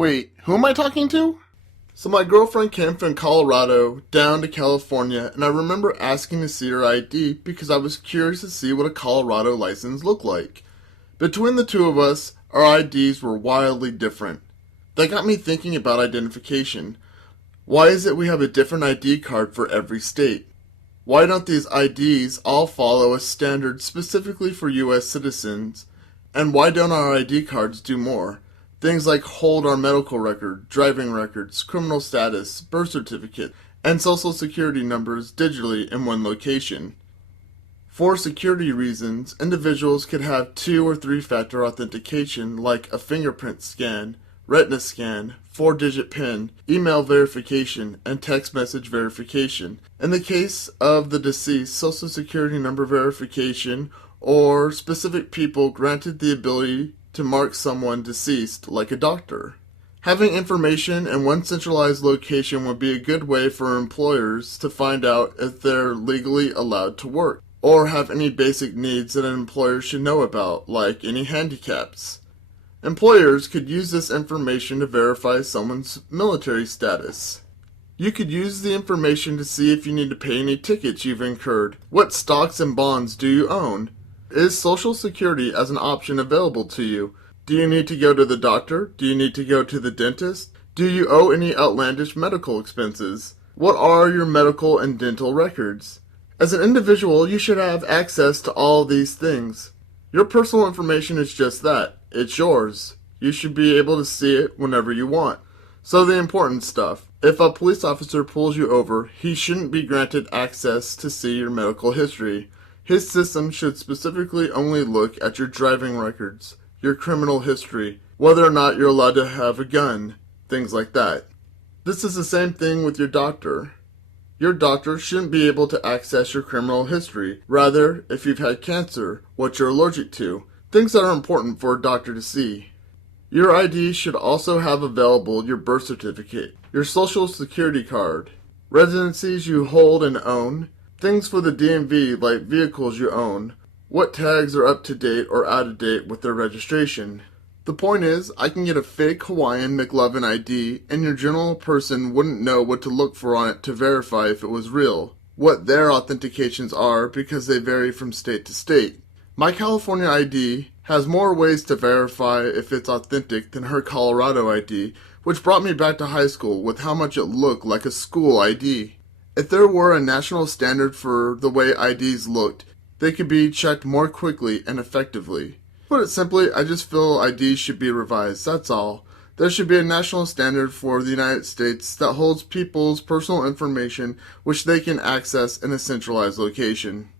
Wait, who am I talking to? So my girlfriend came from Colorado down to California, and I remember asking to see her ID because I was curious to see what a Colorado license looked like. Between the two of us, our IDs were wildly different. That got me thinking about identification. Why is it we have a different ID card for every state? Why don't these IDs all follow a standard specifically for US citizens? And why don't our ID cards do more? Things like hold our medical record, driving records, criminal status, birth certificate, and social security numbers digitally in one location. For security reasons, individuals could have 2 or 3-factor authentication like a fingerprint scan, retina scan, 4-digit PIN, email verification, and text message verification. In the case of the deceased, social security number verification or specific people granted the ability to mark someone deceased like a doctor. Having information in one centralized location would be a good way for employers to find out if they're legally allowed to work, or have any basic needs that an employer should know about, like any handicaps. Employers could use this information to verify someone's military status. You could use the information to see if you need to pay any tickets you've incurred. What stocks and bonds do you own? Is Social Security as an option available to you? Do you need to go to the doctor? Do you need to go to the dentist? Do you owe any outlandish medical expenses? What are your medical and dental records? As an individual, you should have access to all these things. Your personal information is just that. It's yours. You should be able to see it whenever you want. So the important stuff. If a police officer pulls you over, he shouldn't be granted access to see your medical history. His system should specifically only look at your driving records, your criminal history, whether or not you're allowed to have a gun, things like that. This is the same thing with your doctor. Your doctor shouldn't be able to access your criminal history. Rather, if you've had cancer, what you're allergic to, things that are important for a doctor to see. Your ID should also have available your birth certificate, your social security card, residencies you hold and own, things for the DMV like vehicles you own, what tags are up to date or out of date with their registration. The point is, I can get a fake Hawaiian McLovin ID and your general person wouldn't know what to look for on it to verify if it was real, what their authentications are because they vary from state to state. My California ID has more ways to verify if it's authentic than her Colorado ID, which brought me back to high school with how much it looked like a school ID. If there were a national standard for the way IDs looked, they could be checked more quickly and effectively. Put it simply, I just feel IDs should be revised, that's all. There should be a national standard for the United States that holds people's personal information which they can access in a centralized location.